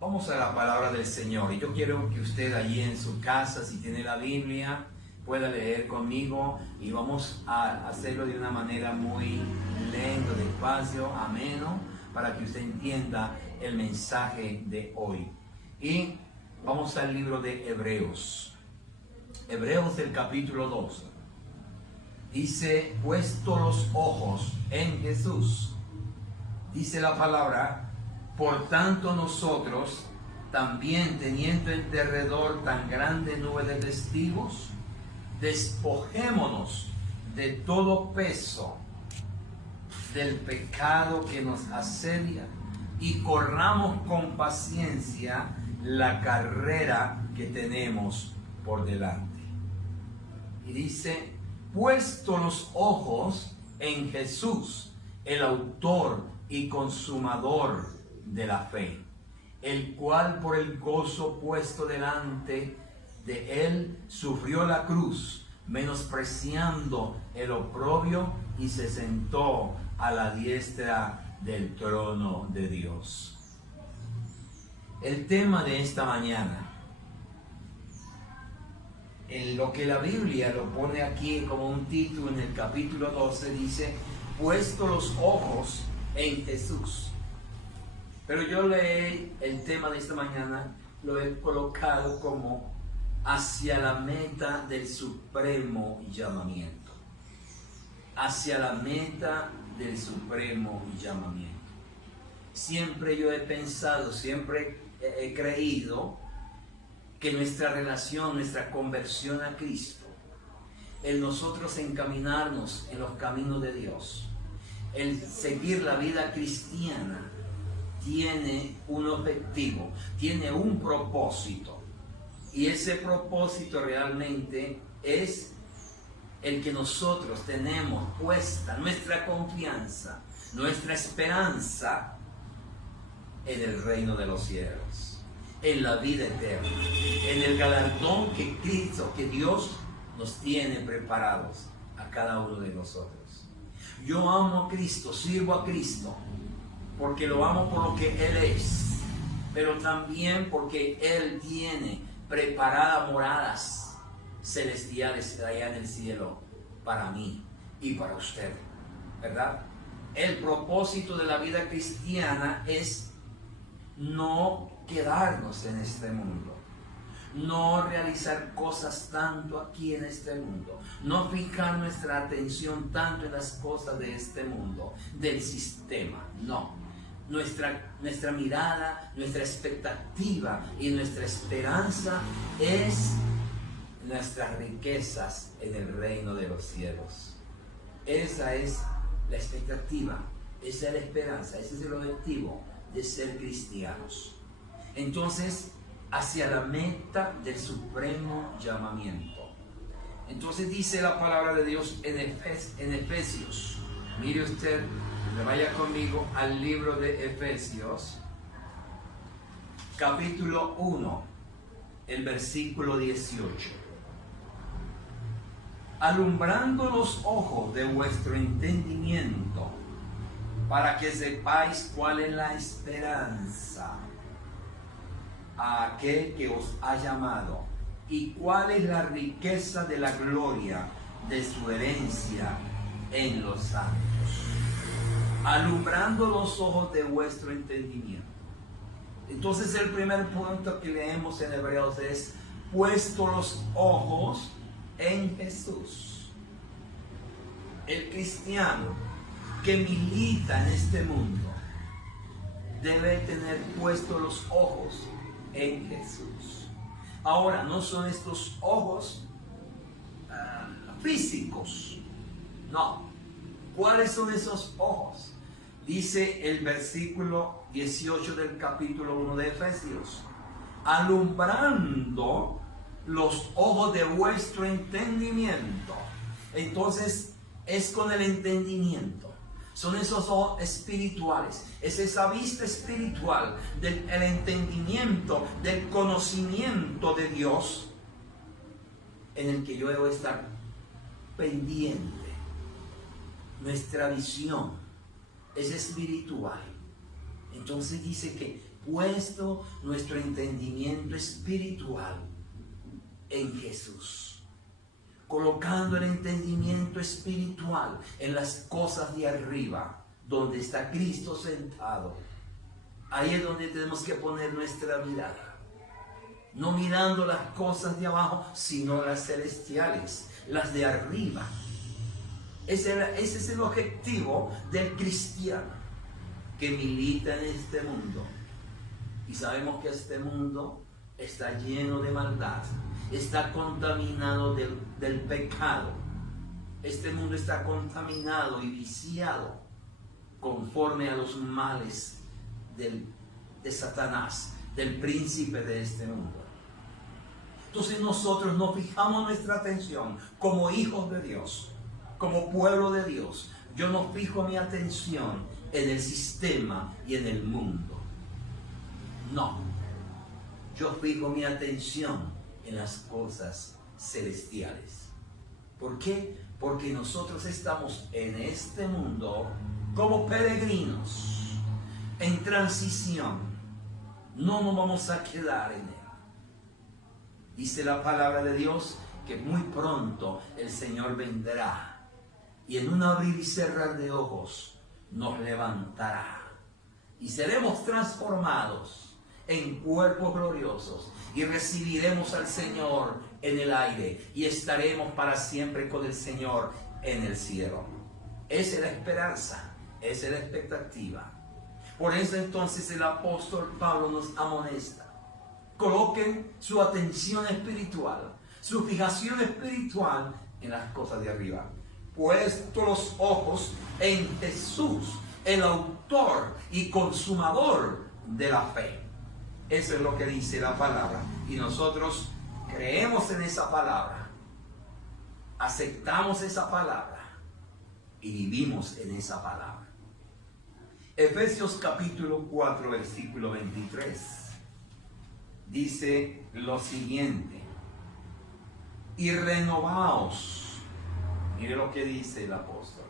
Vamos a la palabra del Señor y yo quiero que usted allí en su casa, si tiene la Biblia, pueda leer conmigo y vamos a hacerlo de una manera muy lento, despacio, ameno, para que usted entienda el mensaje de hoy. Y vamos al libro de Hebreos. Hebreos del capítulo 2. Dice, puesto los ojos en Jesús. Dice la palabra, por tanto nosotros, también teniendo en derredor tan grande nube de testigos, despojémonos de todo peso del pecado que nos asedia y corramos con paciencia la carrera que tenemos por delante. Y dice, puesto los ojos en Jesús, el autor y consumador de la fe, el cual por el gozo puesto delante de él sufrió la cruz, menospreciando el oprobio, y se sentó a la diestra del trono de Dios. El tema de esta mañana, en lo que la Biblia lo pone aquí como un título en el capítulo 12, dice, puesto los ojos en Jesús. Pero yo leí el tema de esta mañana, lo he colocado como hacia la meta del supremo llamamiento. Hacia la meta del supremo llamamiento. Siempre yo he pensado, siempre he creído que nuestra relación, nuestra conversión a Cristo, el nosotros encaminarnos en los caminos de Dios, el seguir la vida cristiana, tiene un objetivo, tiene un propósito. Y ese propósito realmente es el que nosotros tenemos puesta nuestra confianza, nuestra esperanza en el reino de los cielos, en la vida eterna, en el galardón que Cristo, que Dios nos tiene preparados a cada uno de nosotros. Yo amo a Cristo, sirvo a Cristo, porque lo amo por lo que Él es, pero también porque Él tiene preparadas moradas celestiales allá en el cielo para mí y para usted, ¿verdad? El propósito de la vida cristiana es no quedarnos en este mundo, no realizar cosas tanto aquí en este mundo, no fijar nuestra atención tanto en las cosas de este mundo, del sistema, no. Nuestra mirada, nuestra expectativa y nuestra esperanza es nuestras riquezas en el reino de los cielos. Esa es la expectativa, esa es la esperanza, ese es el objetivo de ser cristianos. Entonces, hacia la meta del supremo llamamiento. Entonces dice la palabra de Dios en Efesios. Mire usted, me vaya conmigo al libro de Efesios, capítulo 1, el versículo 18. Alumbrando los ojos de vuestro entendimiento, para que sepáis cuál es la esperanza a aquel que os ha llamado, y cuál es la riqueza de la gloria de su herencia en los santos. Alumbrando los ojos de vuestro entendimiento. Entonces el primer punto que leemos en Hebreos es, puesto los ojos en Jesús. El cristiano que milita en este mundo debe tener puestos los ojos en Jesús. Ahora, no son estos ojos físicos, no. ¿Cuáles son esos ojos? Dice el versículo 18 del capítulo 1 de Efesios, alumbrando los ojos de vuestro entendimiento. Entonces, es con el entendimiento. Son esos ojos espirituales, es esa vista espiritual del el entendimiento, del conocimiento de Dios, en el que yo debo estar pendiente. Nuestra visión es espiritual. Entonces dice que puesto nuestro entendimiento espiritual en Jesús, colocando el entendimiento espiritual en las cosas de arriba, donde está Cristo sentado. Ahí es donde tenemos que poner nuestra mirada, no mirando las cosas de abajo, sino las celestiales, las de arriba. Ese es el objetivo del cristiano que milita en este mundo. Y sabemos que este mundo está lleno de maldad, está contaminado del pecado. Este mundo está contaminado y viciado conforme a los males de Satanás, del príncipe de este mundo. Entonces nosotros nos fijamos nuestra atención como hijos de Dios, como pueblo de Dios. Yo no fijo mi atención en el sistema y en el mundo. No, yo fijo mi atención en las cosas celestiales. ¿Por qué? Porque nosotros estamos en este mundo como peregrinos, en transición. No nos vamos a quedar en él. Dice la palabra de Dios que muy pronto el Señor vendrá y en un abrir y cerrar de ojos nos levantará y seremos transformados en cuerpos gloriosos y recibiremos al Señor en el aire y estaremos para siempre con el Señor en el cielo. Esa es la esperanza, esa es la expectativa. Por eso entonces el apóstol Pablo nos amonesta: coloquen su atención espiritual, su fijación espiritual en las cosas de arriba, puesto los ojos en Jesús, el autor y consumador de la fe. Eso es lo que dice la palabra. Y nosotros creemos en esa palabra, aceptamos esa palabra y vivimos en esa palabra. Efesios capítulo 4, versículo 23. Dice lo siguiente: y renovaos. Mire lo que dice el apóstol.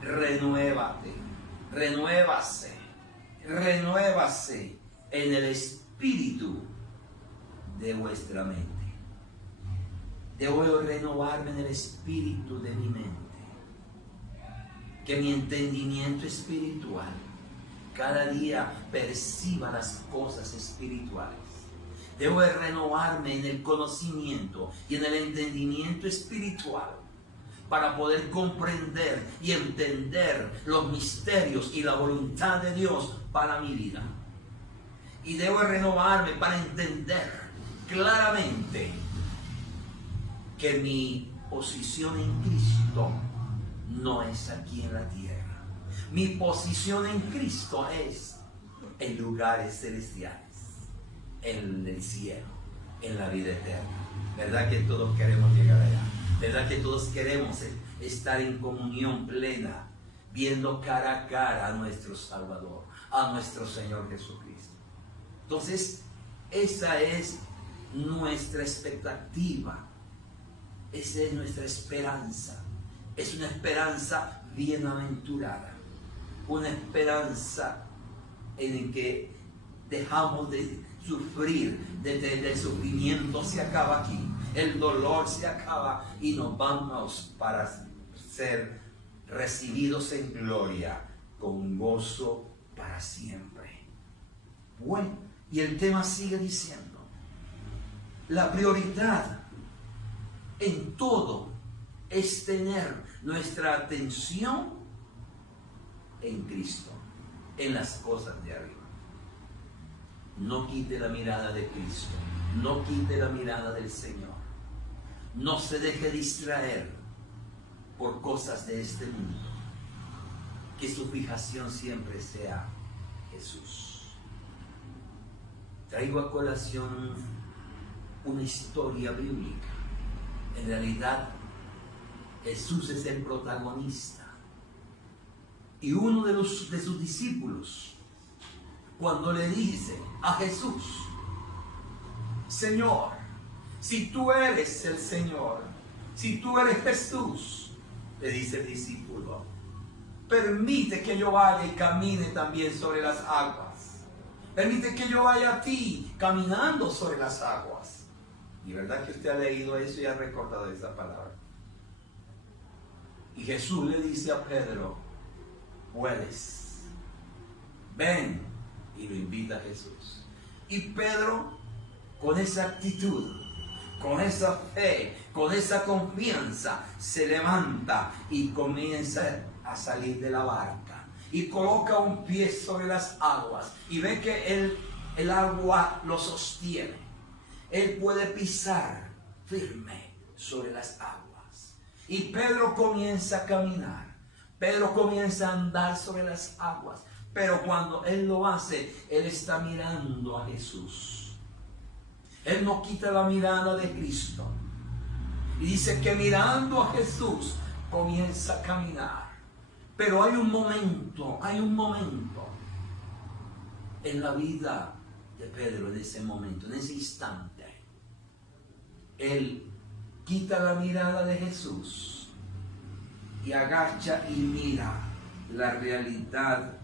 Renuévate, renuévase en el espíritu de vuestra mente. Debo renovarme en el espíritu de mi mente. Que mi entendimiento espiritual cada día perciba las cosas espirituales. Debo de renovarme en el conocimiento y en el entendimiento espiritual para poder comprender y entender los misterios y la voluntad de Dios para mi vida. Y debo de renovarme para entender claramente que mi posición en Cristo no es aquí en la tierra. Mi posición en Cristo es en lugares celestiales, en el cielo, en la vida eterna. ¿Verdad que todos queremos llegar allá? ¿Verdad que todos queremos estar en comunión plena, viendo cara a cara a nuestro Salvador, a nuestro Señor Jesucristo? Entonces, esa es nuestra expectativa, esa es nuestra esperanza. Es una esperanza bienaventurada, una esperanza en que dejamos de sufrir, el sufrimiento se acaba aquí, el dolor se acaba y nos vamos para ser recibidos en gloria con gozo para siempre. Bueno, y el tema sigue diciendo: la prioridad en todo es tener nuestra atención en Cristo, en las cosas de arriba. No quite la mirada de Cristo, no quite la mirada del Señor. No se deje distraer por cosas de este mundo. Que su fijación siempre sea Jesús. Traigo a colación una historia bíblica. En realidad, Jesús es el protagonista. Y uno de sus discípulos, cuando le dice a Jesús: Señor, si tú eres el Señor, si tú eres Jesús, le dice el discípulo, permite que yo vaya y camine también sobre las aguas. Permite que yo vaya a ti caminando sobre las aguas. Y verdad que usted ha leído eso y ha recordado esa palabra. Y Jesús le dice a Pedro, puedes, ven, y lo invita a Jesús. Y Pedro, con esa actitud, con esa fe, con esa confianza, se levanta y comienza a salir de la barca. Y coloca un pie sobre las aguas y ve que el agua lo sostiene. Él puede pisar firme sobre las aguas. Y Pedro comienza a caminar. Pedro comienza a andar sobre las aguas. Pero cuando él lo hace, él está mirando a Jesús. Él no quita la mirada de Cristo. Y dice que mirando a Jesús comienza a caminar. Pero hay un momento en la vida de Pedro, en ese momento, en ese instante. Él quita la mirada de Jesús y agacha y mira la realidad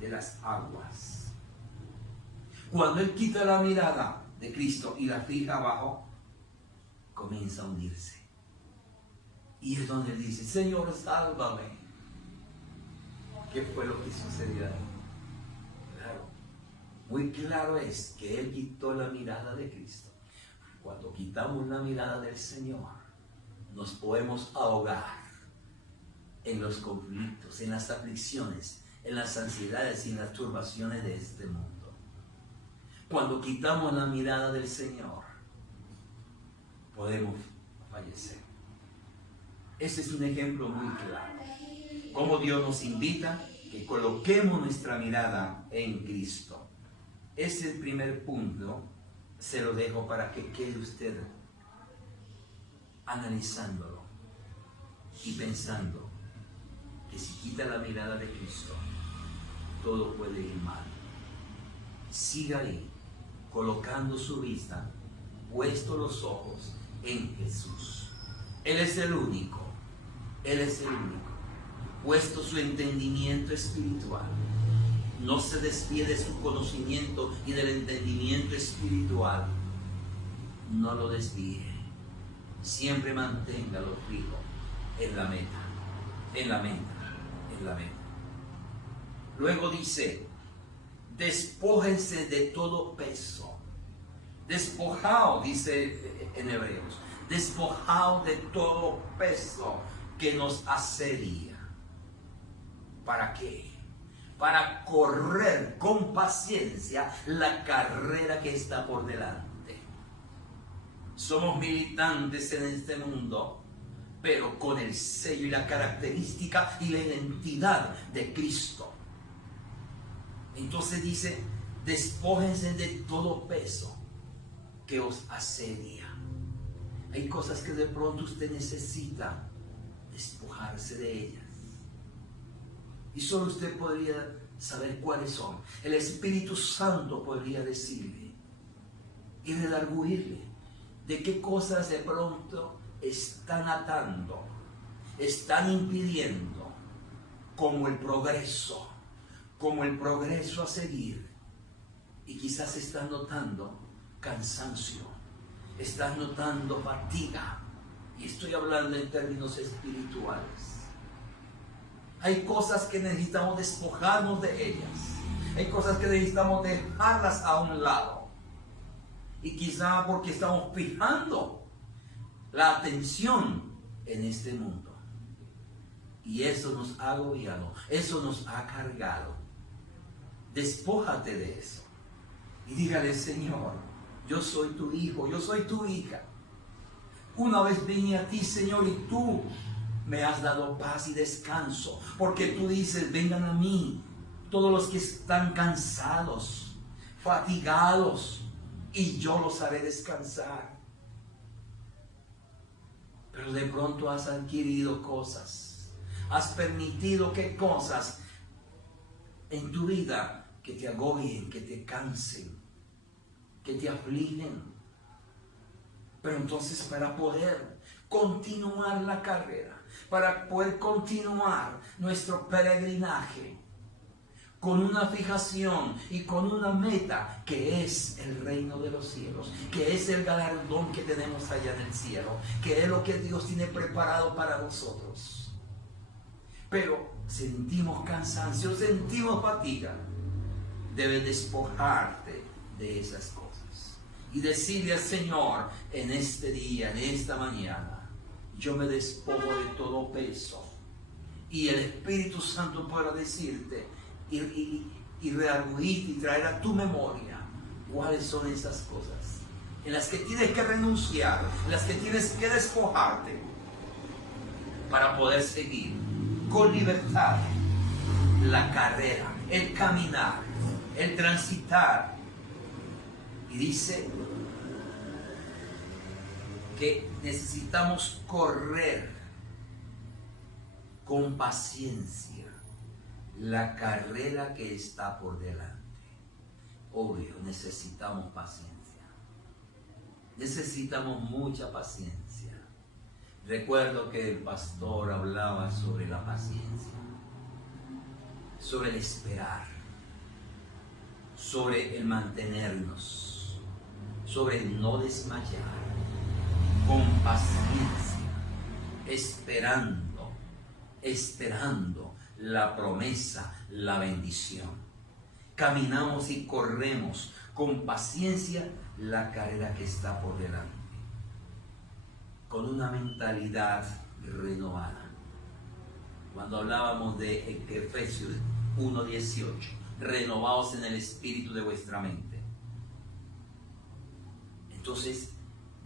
de las aguas. Cuando él quita la mirada de Cristo y la fija abajo, comienza a hundirse. Y es donde él dice, Señor, sálvame. ¿Qué fue lo que sucedió ahí? Claro, muy claro es que él quitó la mirada de Cristo. Cuando quitamos la mirada del Señor, nos podemos ahogar en los conflictos, en las aflicciones, en las ansiedades y en las turbaciones de este mundo. Cuando quitamos la mirada del Señor, podemos fallecer. Ese es un ejemplo muy claro. Cómo Dios nos invita que coloquemos nuestra mirada en Cristo. Ese es el primer punto. Se lo dejo para que quede usted analizándolo y pensando que si quita la mirada de Cristo, todo puede ir mal. Siga ahí, colocando su vista, puesto los ojos en Jesús. Él es el único. Él es el único. Puesto su entendimiento espiritual. No se desvíe de su conocimiento y del entendimiento espiritual. No lo desvíe. Siempre manténgalo fijo en la meta. En la meta. En la meta. Luego dice, despójense de todo peso. Despojaos, dice en Hebreos. Despojaos de todo peso que nos asedia. ¿Para qué? Para correr con paciencia la carrera que está por delante. Somos militantes en este mundo, pero con el sello y la característica y la identidad de Cristo. Entonces dice, despójense de todo peso que os asedia. Hay cosas que de pronto usted necesita despojarse de ellas. Y solo usted podría saber cuáles son. El Espíritu Santo podría decirle y redarguirle de qué cosas de pronto están atando, están impidiendo como el progreso a seguir. Y quizás están notando cansancio, están notando fatiga. Y estoy hablando en términos espirituales. Hay cosas que necesitamos despojarnos de ellas. Hay cosas que necesitamos dejarlas a un lado. Y quizá porque estamos fijando la atención en este mundo. Y eso nos ha agobiado, eso nos ha cargado. Despójate de eso. Y dígale, Señor, yo soy tu hijo, yo soy tu hija. Una vez vine a ti, Señor, y tú me has dado paz y descanso, porque tú dices, vengan a mí todos los que están cansados, fatigados, y yo los haré descansar. Pero de pronto has adquirido cosas, has permitido que cosas en tu vida que te agobien, que te cansen, que te afligen. Pero entonces, para poder continuar la carrera, para poder continuar nuestro peregrinaje, con una fijación y con una meta que es el reino de los cielos, que es el galardón que tenemos allá en el cielo, que es lo que Dios tiene preparado para nosotros. Pero sentimos cansancio, sentimos fatiga. Debes despojarte de esas cosas y decirle al Señor en este día, en esta mañana: yo me despojo de todo peso. Y el Espíritu Santo pueda decirte y redarguirte y traer a tu memoria cuáles son esas cosas en las que tienes que renunciar, en las que tienes que despojarte para poder seguir con libertad la carrera, el caminar, el transitar. Y dice que necesitamos correr con paciencia la carrera que está por delante. Obvio, necesitamos paciencia. Necesitamos mucha paciencia. Recuerdo que el pastor hablaba sobre la paciencia, sobre el esperar, sobre el mantenernos, sobre el no desmayar, con paciencia, esperando la promesa, la bendición. Caminamos y corremos con paciencia la carrera que está por delante, con una mentalidad renovada. Cuando hablábamos de Efesios 1:18, renovaos en el espíritu de vuestra mente. Entonces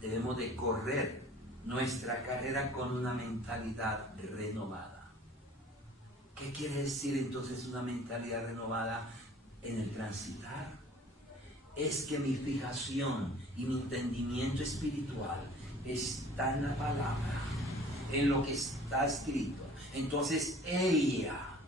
debemos de correr nuestra carrera con una mentalidad renovada. ¿Qué quiere decir entonces una mentalidad renovada en el transitar? Es que mi fijación y mi entendimiento espiritual está en la palabra, en lo que está escrito. Entonces ella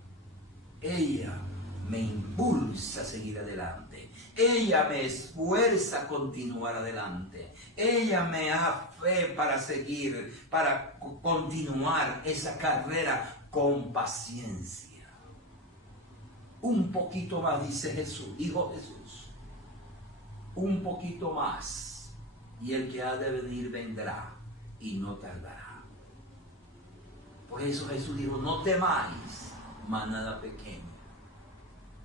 me impulsa a seguir adelante. Ella me esfuerza a continuar adelante. Ella me da fe para seguir, para continuar esa carrera con paciencia. Un poquito más, dice Jesús, dijo Jesús. Un poquito más, y el que ha de venir vendrá y no tardará. Por eso Jesús dijo: no temáis, manada pequeña,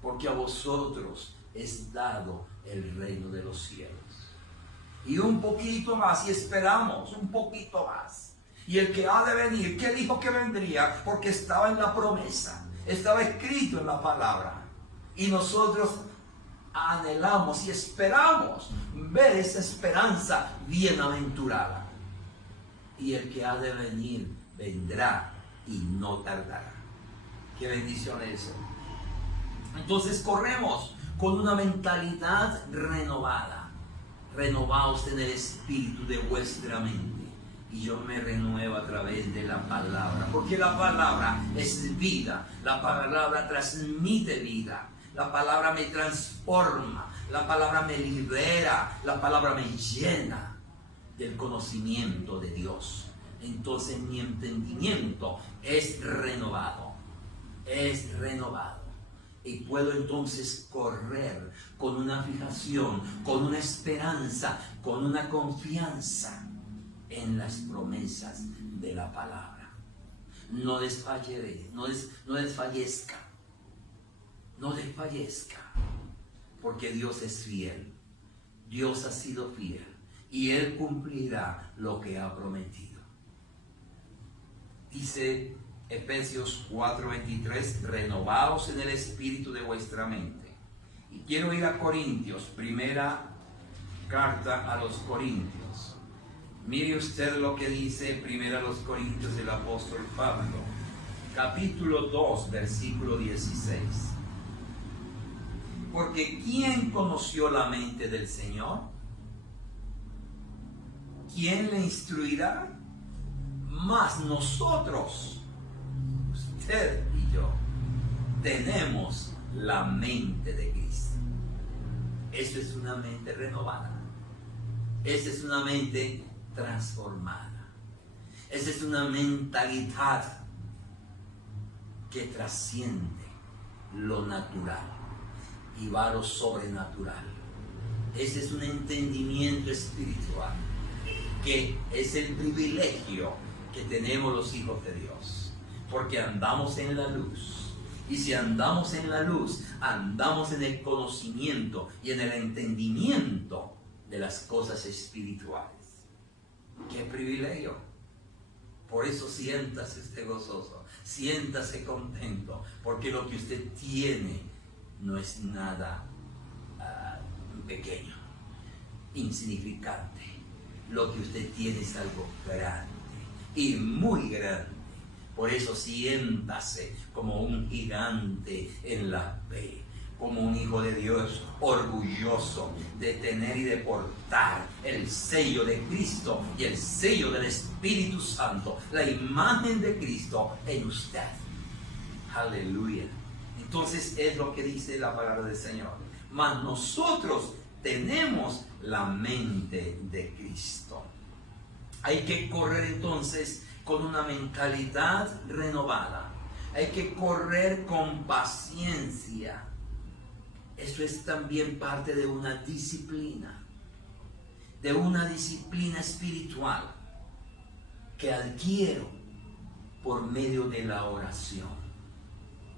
porque a vosotros es dado el reino de los cielos. Y un poquito más, y esperamos un poquito más. Y el que ha de venir, ¿qué dijo que vendría? Porque estaba en la promesa, estaba escrito en la palabra. Y nosotros anhelamos y esperamos ver esa esperanza bienaventurada. Y el que ha de venir vendrá y no tardará. Qué bendición es eso. Entonces corremos con una mentalidad renovada. Renovaos en el espíritu de vuestra mente. Y yo me renuevo a través de la palabra, porque la palabra es vida, la palabra transmite vida, la palabra me transforma, la palabra me libera, la palabra me llena del conocimiento de Dios. Entonces mi entendimiento es renovado, y puedo entonces correr con una fijación, con una esperanza, con una confianza en las promesas de la palabra. No desfalleré, no desfallezca, porque Dios es fiel. Dios ha sido fiel y Él cumplirá lo que ha prometido. Dice Efesios 4:23, renovaos en el espíritu de vuestra mente. Y quiero ir a Corintios, primera carta a los Corintios. Mire usted lo que dice primero a los Corintios el apóstol Pablo, capítulo 2, versículo 16. Porque ¿quién conoció la mente del Señor? ¿Quién le instruirá? Mas nosotros, usted y yo, tenemos la mente de Cristo. Esa es una mente renovada. Esa es una mente transformada. Esa es una mentalidad que trasciende lo natural y va a lo sobrenatural. Ese es un entendimiento espiritual, que es el privilegio que tenemos los hijos de Dios, porque andamos en la luz. Y si andamos en la luz, andamos en el conocimiento y en el entendimiento de las cosas espirituales. ¡Qué privilegio! Por eso siéntase usted gozoso, siéntase contento, porque lo que usted tiene no es nada pequeño, insignificante. Lo que usted tiene es algo grande y muy grande. Por eso siéntase como un gigante en la fe, como un hijo de Dios orgulloso de tener y de portar el sello de Cristo y el sello del Espíritu Santo, la imagen de Cristo en usted. Aleluya. Entonces es lo que dice la palabra del Señor. Mas nosotros tenemos la mente de Cristo. Hay que correr entonces con una mentalidad renovada. Hay que correr con paciencia. Eso es también parte de una disciplina espiritual que adquiero por medio de la oración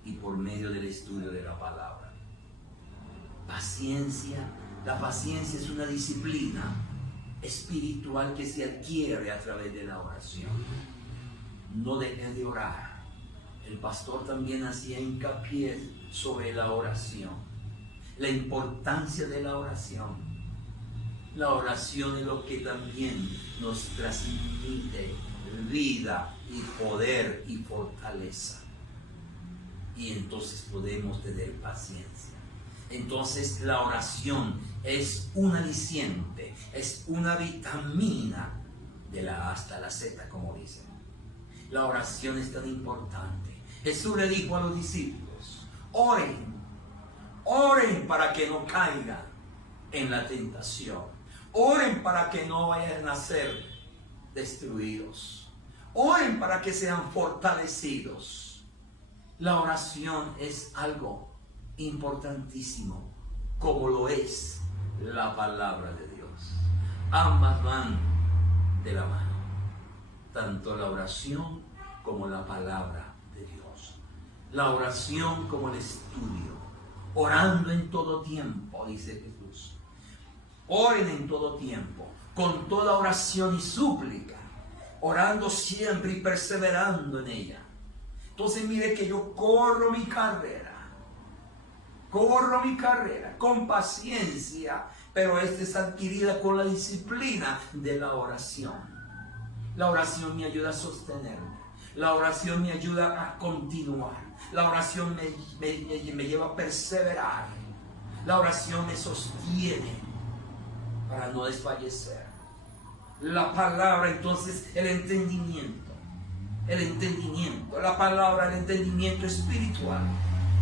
y por medio del estudio de la palabra. Paciencia. La paciencia es una disciplina espiritual que se adquiere a través de la oración. No dejes de orar. El pastor también hacía hincapié sobre la oración, la importancia de la oración. La oración es lo que también nos transmite vida y poder y fortaleza. Y entonces podemos tener paciencia. Entonces la oración es un aliciente, es una vitamina de la A hasta la Z, como dicen. La oración es tan importante. Jesús le dijo a los discípulos: oren para que no caigan en la tentación. Oren para que no vayan a ser destruidos. Oren para que sean fortalecidos. La oración es algo importantísimo, como lo es la palabra de Dios. Ambas van de la mano, tanto la oración como la palabra de Dios. La oración como el estudio, orando en todo tiempo, dice Jesús. Oren en todo tiempo, con toda oración y súplica, orando siempre y perseverando en ella. Entonces mire que yo corro mi carrera con paciencia, pero esta es adquirida con la disciplina de la oración. La oración me ayuda a sostenerme, la oración me ayuda a continuar, la oración me lleva a perseverar, la oración me sostiene para no desfallecer. La palabra, entonces, el entendimiento, la palabra, el entendimiento espiritual,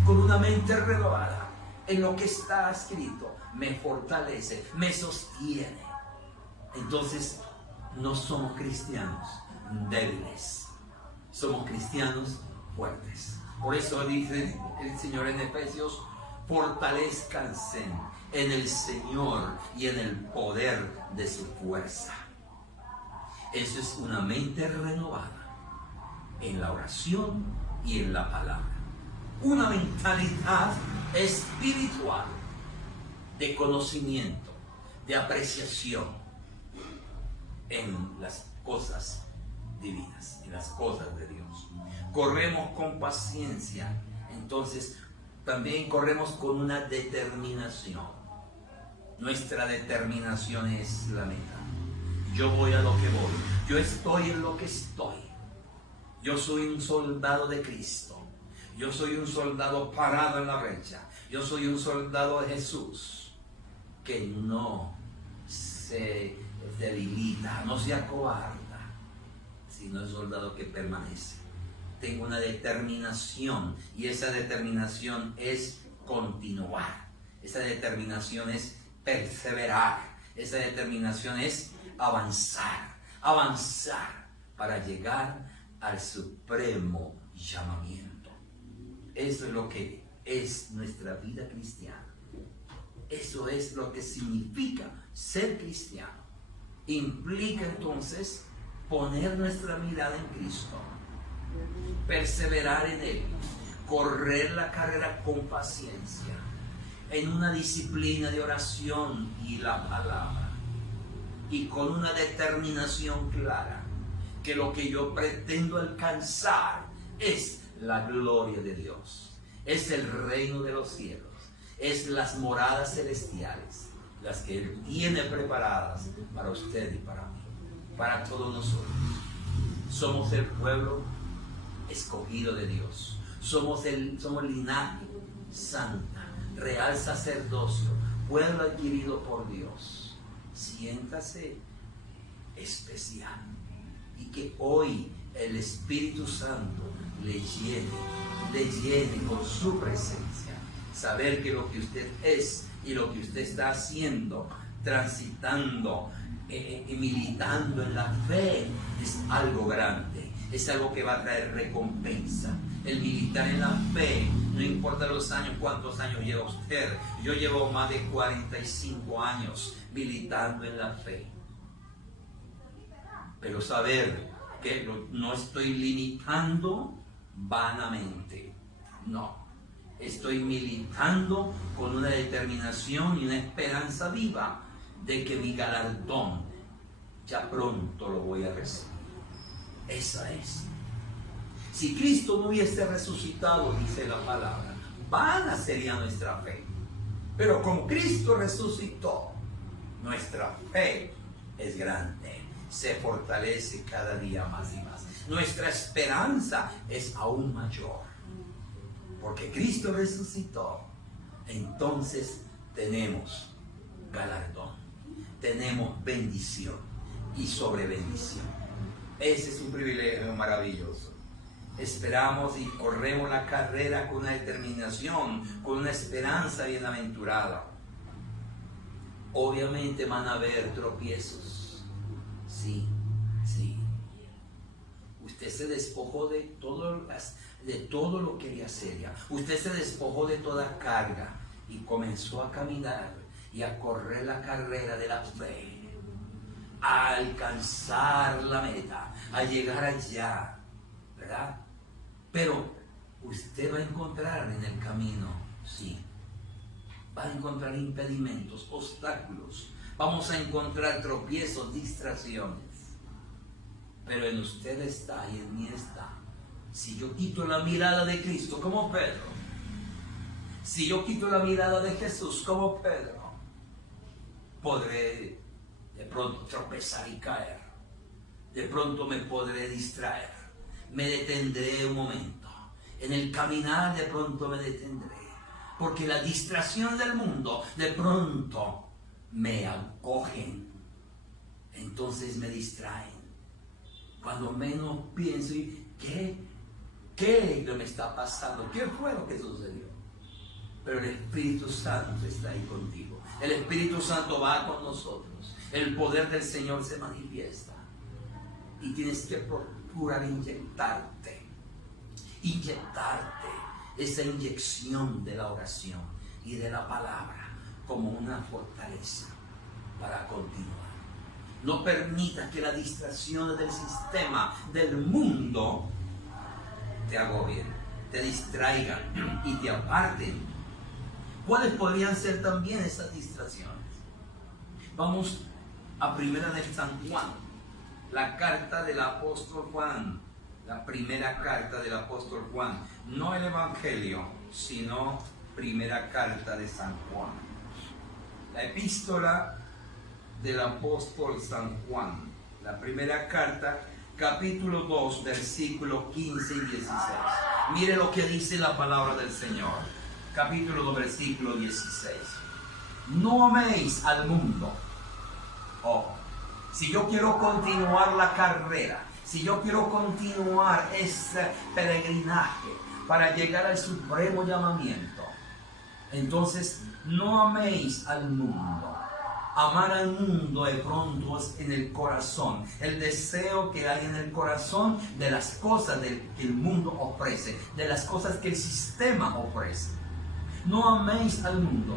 con una mente renovada en lo que está escrito, me fortalece, me sostiene. Entonces, no somos cristianos débiles, somos cristianos fuertes. Por eso dice el Señor en Efesios: fortalezcanse en el Señor y en el poder de su fuerza. Eso es una mente renovada en la oración y en la palabra. Una mentalidad espiritual de conocimiento, de apreciación en las cosas divinas, en las cosas de Dios. Corremos con paciencia, entonces también corremos con una determinación. Nuestra determinación es la meta. Yo voy a lo que voy, yo estoy en lo que estoy. Yo soy un soldado de Cristo. Yo soy un soldado parado en la brecha. Yo soy un soldado de Jesús que no se debilita, no se acobarda, sino el soldado que permanece. Tengo una determinación, y esa determinación es continuar. Esa determinación es perseverar. Esa determinación es avanzar para llegar al supremo llamamiento. Eso es lo que es nuestra vida cristiana. Eso es lo que significa ser cristiano. Implica entonces poner nuestra mirada en Cristo, perseverar en Él, correr la carrera con paciencia, en una disciplina de oración y la palabra, y con una determinación clara, que lo que yo pretendo alcanzar es la gloria de Dios, es el reino de los cielos, es las moradas celestiales, las que Él tiene preparadas para usted y para mí, para todos nosotros. Somos el pueblo escogido de Dios, somos linaje santa, real sacerdocio, pueblo adquirido por Dios. Siéntase especial y que hoy el Espíritu Santo le llene con su presencia. Saber que lo que usted es y lo que usted está haciendo, transitando y militando en la fe, es algo grande, es algo que va a traer recompensa. El militar en la fe, no importa los años, cuántos años lleva usted. Yo llevo más de 45 años militando en la fe. Pero saber que no estoy limitando vanamente, no. Estoy militando con una determinación y una esperanza viva de que mi galardón ya pronto lo voy a recibir. Esa es. Si Cristo no hubiese resucitado, dice la palabra, vana sería nuestra fe. Pero como Cristo resucitó, nuestra fe es grande, se fortalece cada día más y más. Nuestra esperanza es aún mayor. Porque Cristo resucitó, entonces tenemos galardón, tenemos bendición y sobrebendición. Ese es un privilegio maravilloso. Esperamos y corremos la carrera con una determinación, con una esperanza bienaventurada. Obviamente van a haber tropiezos. Sí, sí. Usted se despojó de todo lo que quería hacer ya. Usted se despojó de toda carga y comenzó a caminar y a correr la carrera de la fe, a alcanzar la meta, a llegar allá, ¿verdad? Pero usted va a encontrar en el camino, sí, va a encontrar impedimentos, obstáculos, vamos a encontrar tropiezos, distracciones, pero en usted está y en mí está. Si yo quito la mirada de Cristo como Pedro, si yo quito la mirada de Jesús como Pedro, podré de pronto tropezar y caer. De pronto me podré distraer. Me detendré un momento. En el caminar de pronto me detendré. Porque la distracción del mundo de pronto me acogen. Entonces me distraen. Cuando menos pienso, ¿qué me está pasando? ¿Qué fue lo que sucedió? Pero el Espíritu Santo está ahí contigo. El Espíritu Santo va con nosotros. El poder del Señor se manifiesta. Y tienes que procurar inyectarte esa inyección de la oración y de la palabra como una fortaleza para continuar. No permitas que las distracciones del sistema, del mundo, te agobien, te distraigan y te aparten. ¿Cuáles podrían ser también esas distracciones? Vamos a Primera de San Juan, la carta del apóstol Juan, la primera carta del apóstol Juan, no el Evangelio, sino primera carta de San Juan. La epístola del apóstol San Juan, la primera carta, capítulo 2, versículos 15 y 16. Mire lo que dice la palabra del Señor. Capítulo 2, versículo 16. No améis al mundo. Ojo, si yo quiero continuar la carrera, si yo quiero continuar ese peregrinaje para llegar al supremo llamamiento, entonces no améis al mundo. Amar al mundo de pronto es en el corazón, el deseo que hay en el corazón de las cosas que el mundo ofrece, de las cosas que el sistema ofrece. no améis al mundo.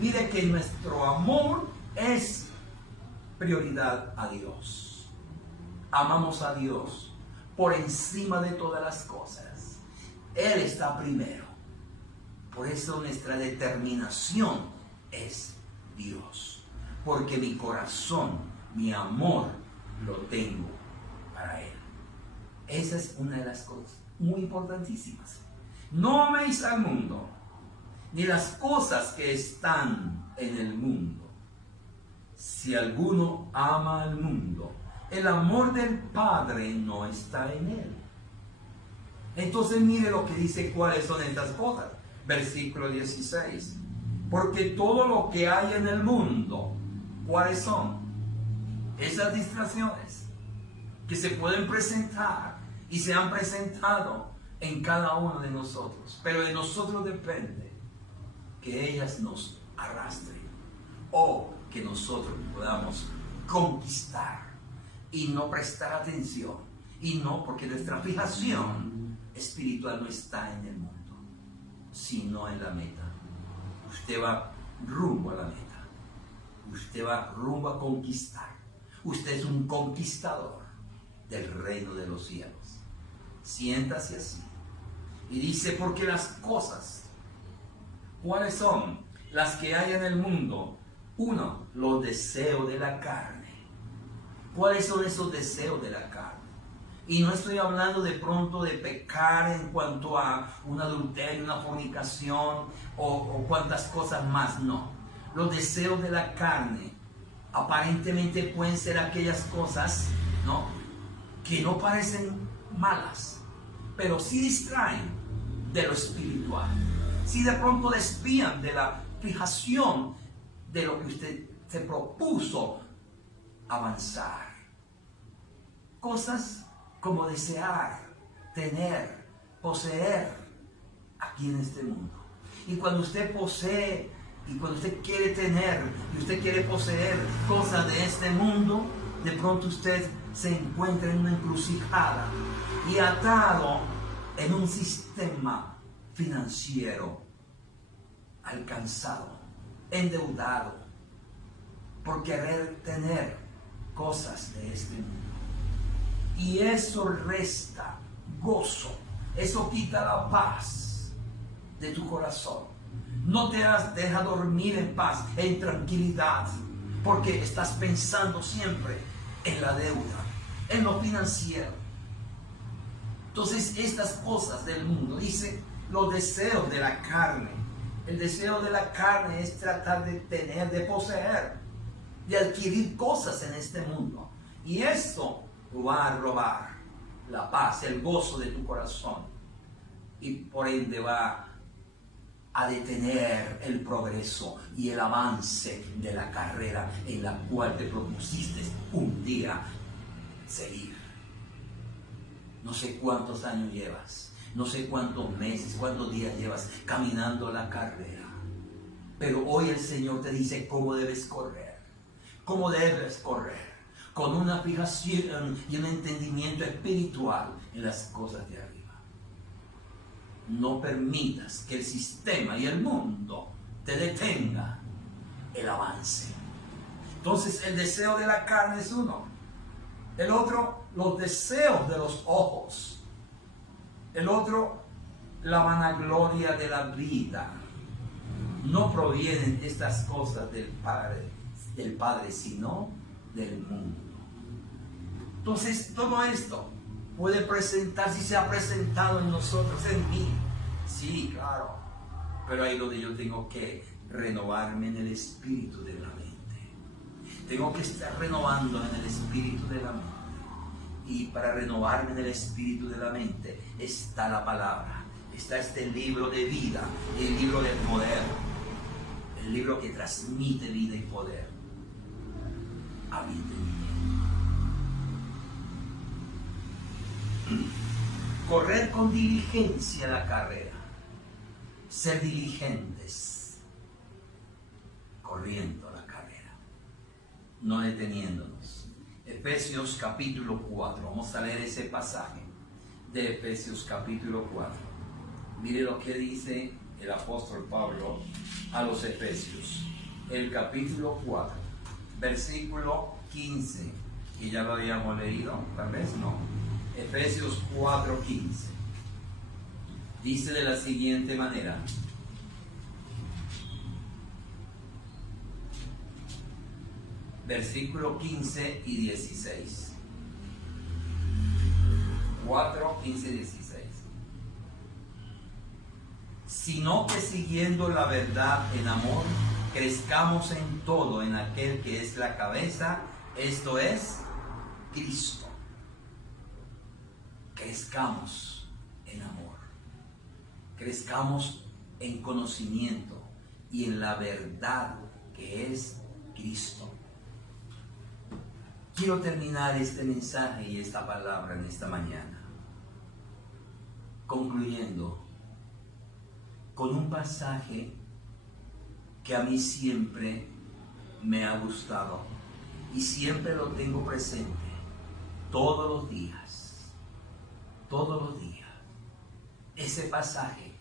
Mire que nuestro amor es prioridad a Dios. Amamos a Dios por encima de todas las cosas. Él está primero. Por eso nuestra determinación es Dios. Porque mi corazón, mi amor, lo tengo para Él. Esa es una de las cosas muy importantísimas. No améis al mundo, ni las cosas que están en el mundo. Si alguno ama al mundo, el amor del Padre no está en él. Entonces mire lo que dice cuáles son estas cosas. Versículo 16. Porque todo lo que hay en el mundo, ¿cuáles son? Esas distracciones que se pueden presentar y se han presentado en cada uno de nosotros. Pero de nosotros depende que ellas nos arrastren o que nosotros podamos conquistar y no prestar atención. Y no, porque nuestra fijación espiritual no está en el mundo, sino en la meta. Usted va rumbo a la meta. Usted va rumbo a conquistar. Usted es un conquistador del reino de los cielos. Siéntase así. Y dice, porque las cosas, ¿cuáles son? Las que hay en el mundo. Uno, los deseos de la carne. ¿Cuáles son esos deseos de la carne? Y no estoy hablando de pronto de pecar en cuanto a un adulterio, una fornicación o cuantas cosas más, no. Los deseos de la carne aparentemente pueden ser aquellas cosas, ¿no?, que no parecen malas, pero sí distraen de lo espiritual. Sí de pronto desvían de la fijación de lo que usted se propuso avanzar. Cosas como desear, tener, poseer aquí en este mundo. Y cuando usted posee, y cuando usted quiere tener, y usted quiere poseer cosas de este mundo, de pronto usted se encuentra en una encrucijada y atado en un sistema financiero alcanzado, endeudado, por querer tener cosas de este mundo. Y eso resta gozo, eso quita la paz de tu corazón. No te deja dormir en paz, en tranquilidad, porque estás pensando siempre en la deuda, en lo financiero. Entonces estas cosas del mundo, dice, los deseos de la carne. El deseo de la carne es tratar de tener, de poseer, de adquirir cosas en este mundo. Y esto va a robar la paz, el gozo de tu corazón. Y por ende va a detener el progreso y el avance de la carrera en la cual te propusiste un día seguir. No sé cuántos años llevas, no sé cuántos meses, cuántos días llevas caminando la carrera, pero hoy el Señor te dice cómo debes correr, con una fijación y un entendimiento espiritual en las cosas de arriba. No permitas que el sistema y el mundo te detenga el avance. Entonces el deseo de la carne es uno. El otro, los deseos de los ojos. El otro, la vanagloria de la vida. No provienen estas cosas del Padre, sino del mundo. Entonces todo esto puede presentarse y se ha presentado en nosotros, en mí. Sí, claro. Pero ahí donde yo tengo que renovarme en el espíritu de la mente. Tengo que estar renovando en el espíritu de la mente. Y para renovarme en el espíritu de la mente está la palabra. Está este libro de vida, el libro del poder. El libro que transmite vida y poder a mi entendimiento. Correr con diligencia la carrera. Ser diligentes. Corriendo la carrera. No deteniéndonos. Efesios capítulo 4. Vamos a leer ese pasaje de Efesios capítulo 4. Mire lo que dice el apóstol Pablo a los Efesios, el capítulo 4, versículo 15, que ya lo habíamos leído, tal vez no. Efesios 4:15. Dice de la siguiente manera: versículo 15 y 16. 4, 15 y 16. Sino que siguiendo la verdad en amor, crezcamos en todo en aquel que es la cabeza, esto es Cristo. Crezcamos en amor, crezcamos en conocimiento y en la verdad que es Cristo. Quiero terminar este mensaje y esta palabra en esta mañana concluyendo con un pasaje que a mí siempre me ha gustado y siempre lo tengo presente todos los días, ese pasaje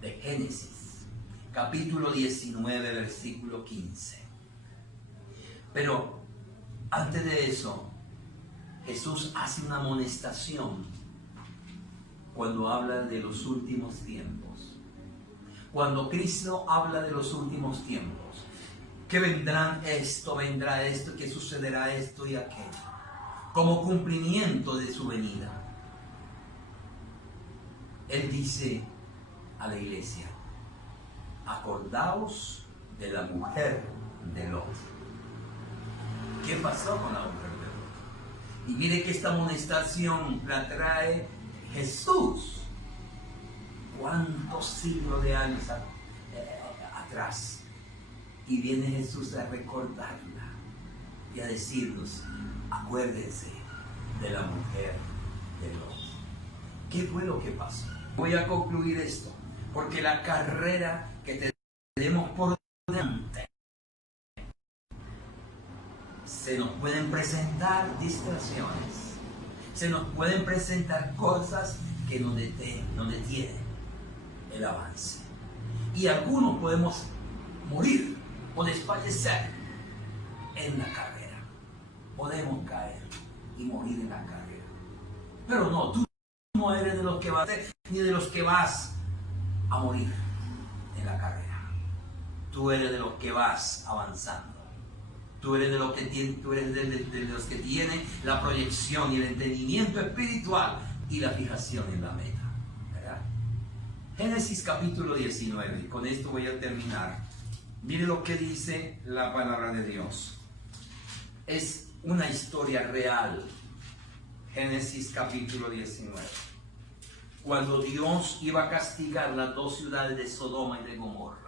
de Génesis, capítulo 19, versículo 15. Pero antes de eso, Jesús hace una amonestación cuando habla de los últimos tiempos. Cuando Cristo habla de los últimos tiempos, que vendrá esto, que sucederá esto y aquello, como cumplimiento de su venida. Él dice a la iglesia: acordaos de la mujer de Lot. ¿Qué pasó con la mujer de Lot? Y mire que esta amonestación la trae Jesús. ¿Cuántos siglos de años atrás? Y viene Jesús a recordarla y a decirnos: acuérdense de la mujer de Lot. ¿Qué fue lo que pasó? Voy a concluir esto, porque la carrera que tenemos por delante, se nos pueden presentar distracciones, se nos pueden presentar cosas que nos detienen el avance. Y algunos podemos morir o desfallecer en la carrera. Podemos caer y morir en la carrera. Pero no, tú no eres de los que vas a ser, ni de los que vas a morir en la carrera. Tú eres de los que vas avanzando. Tú eres de los que tienen la proyección y el entendimiento espiritual y la fijación en la meta. ¿Verdad? Génesis capítulo 19, y con esto voy a terminar. Mire lo que dice la palabra de Dios. Es una historia real. Génesis capítulo 19. Cuando Dios iba a castigar las dos ciudades de Sodoma y de Gomorra.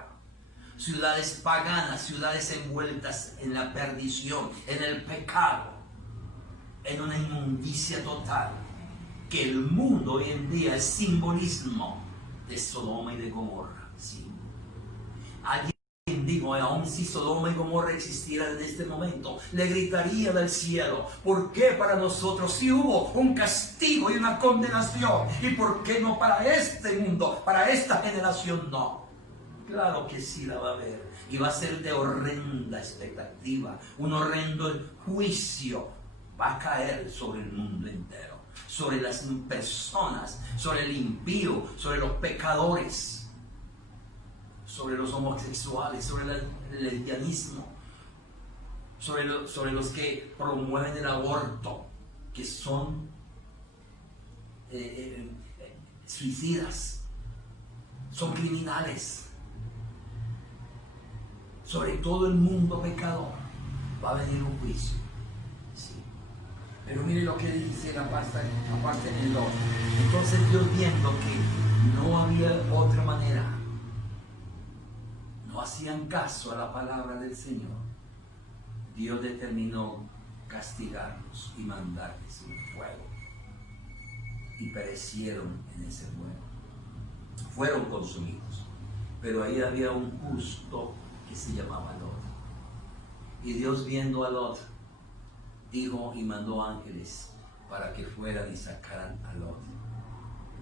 Ciudades paganas, ciudades envueltas en la perdición, en el pecado, en una inmundicia total, que el mundo hoy en día es simbolismo de Sodoma y de Gomorra. Sí. Alguien dijo: aun si Sodoma y Gomorra existieran en este momento, le gritaría del cielo: ¿por qué para nosotros sí hubo un castigo y una condenación? ¿Y por qué no para este mundo, para esta generación no? Claro que sí la va a haber, y va a ser de horrenda expectativa. Un horrendo juicio va a caer sobre el mundo entero, sobre las personas, sobre el impío, sobre los pecadores, sobre los homosexuales, sobre el lesbianismo, sobre los que promueven el aborto, que son suicidas, son criminales. Sobre todo el mundo pecador va a venir un juicio. Sí. Pero mire lo que dice la parte del Lot. Entonces Dios, viendo que no había otra manera, no hacían caso a la palabra del Señor, Dios determinó castigarlos y mandarles un fuego. Y perecieron en ese fuego. Fueron consumidos. Pero ahí había un justo que se llamaba Lot. Y Dios, viendo a Lot, dijo y mandó ángeles para que fueran y sacaran a Lot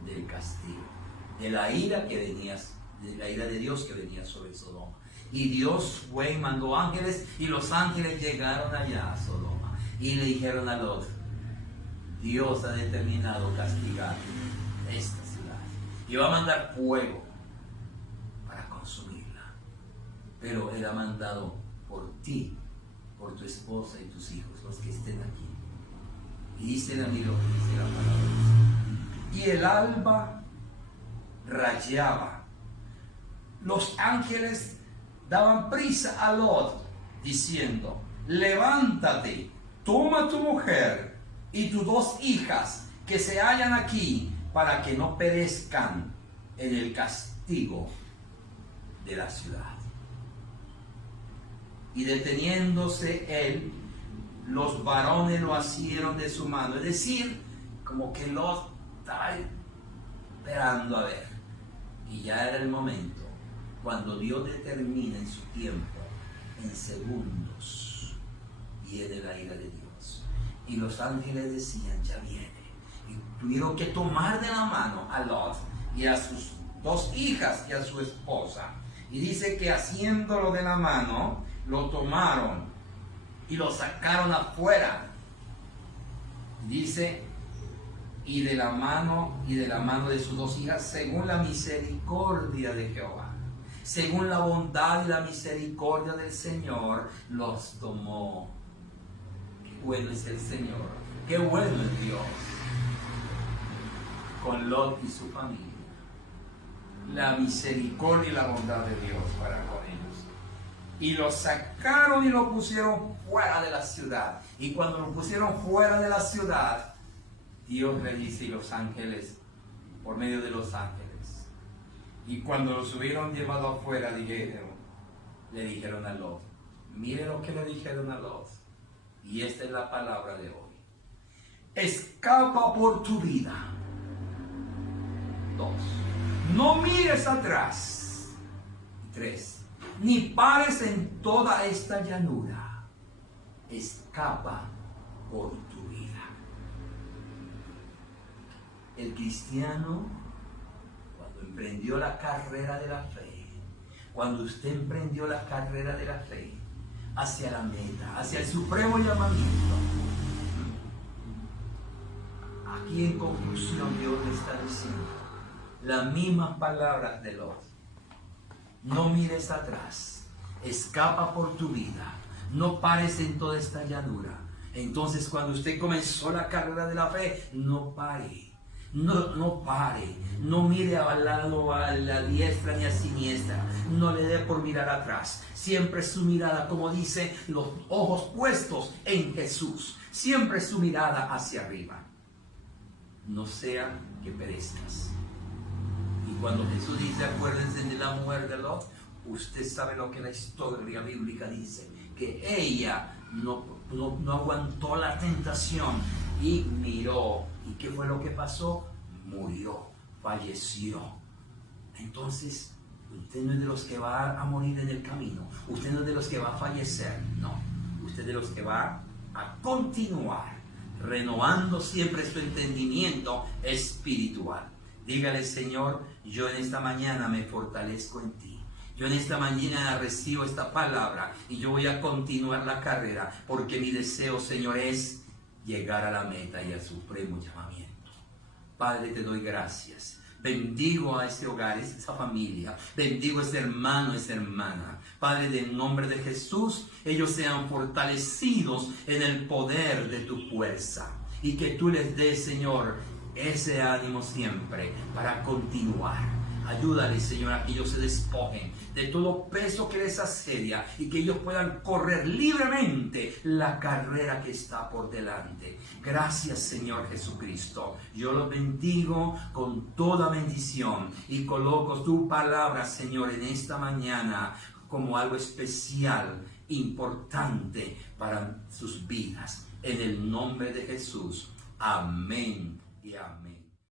del castigo, de la ira que venía de la ira de Dios que venía sobre Sodoma. Y Dios fue y mandó ángeles, y los ángeles llegaron allá a Sodoma y le dijeron a Lot: Dios ha determinado castigar esta ciudad y va a mandar fuego para consumirla, pero Él ha mandado por ti, por tu esposa y tus hijos, los que estén aquí. Y dice a mí lo que dice la palabra. Y el alba rayaba. Los ángeles daban prisa a Lot, diciendo: levántate, toma tu mujer y tus 2 hijas que se hallan aquí, para que no perezcan en el castigo de la ciudad. Y deteniéndose él, los varones lo asieron de su mano. Es decir, como que Lot estaba esperando a ver. Y ya era el momento, cuando Dios determina en su tiempo, en segundos, viene la ira de Dios. Y los ángeles decían: ya viene. Y tuvieron que tomar de la mano a Lot y a sus 2 hijas y a su esposa. Y dice que haciéndolo de la mano, lo tomaron y lo sacaron afuera. Dice: y de la mano de sus 2 hijas, según la misericordia de Jehová, según la bondad y la misericordia del Señor, los tomó. Qué bueno es el Señor, qué bueno es Dios con Lot y su familia. La misericordia y la bondad de Dios para con ellos. Y lo sacaron y lo pusieron fuera de la ciudad. Y cuando lo pusieron fuera de la ciudad, Dios le dice, y los ángeles, por medio de los ángeles, y cuando los hubieron llevado afuera, le dijeron a Lot: mire lo que le dijeron a Lot, y esta es la palabra de hoy: escapa por tu vida. 2, no mires atrás. 3, ni pares en toda esta llanura. Escapa por tu vida. El cristiano, cuando emprendió la carrera de la fe, cuando usted emprendió la carrera de la fe hacia la meta, hacia el supremo llamamiento, aquí en conclusión Dios le está diciendo las mismas palabras de Lot: no mires atrás, escapa por tu vida, no pares en toda esta llanura. Entonces, cuando usted comenzó la carrera de la fe, no pare. No pare, no mire al lado, a la diestra ni a siniestra, no le dé por mirar atrás. Siempre su mirada, como dice, los ojos puestos en Jesús, siempre su mirada hacia arriba. No sea que perezcas. Y cuando Jesús dice: acuérdense de la mujer de Lot, usted sabe lo que la historia bíblica dice, que ella no aguantó la tentación y miró. ¿Y qué fue lo que pasó? Murió, falleció. Entonces, usted no es de los que va a morir en el camino, usted no es de los que va a fallecer, no. Usted es de los que va a continuar renovando siempre su entendimiento espiritual. Dígale: Señor, yo en esta mañana me fortalezco en ti. Yo en esta mañana recibo esta palabra y yo voy a continuar la carrera, porque mi deseo, Señor, es llegar a la meta y al supremo llamamiento. Padre, te doy gracias. Bendigo a este hogar, a esa familia. Bendigo a ese hermano, a esa hermana. Padre, en nombre de Jesús, ellos sean fortalecidos en el poder de tu fuerza. Y que tú les des, Señor, ese ánimo siempre para continuar. Ayúdales, Señor, a que ellos se despojen de todo peso que les asedia y que ellos puedan correr libremente la carrera que está por delante. Gracias, Señor Jesucristo. Yo los bendigo con toda bendición y coloco tu palabra, Señor, en esta mañana como algo especial, importante para sus vidas. En el nombre de Jesús. Amén y amén.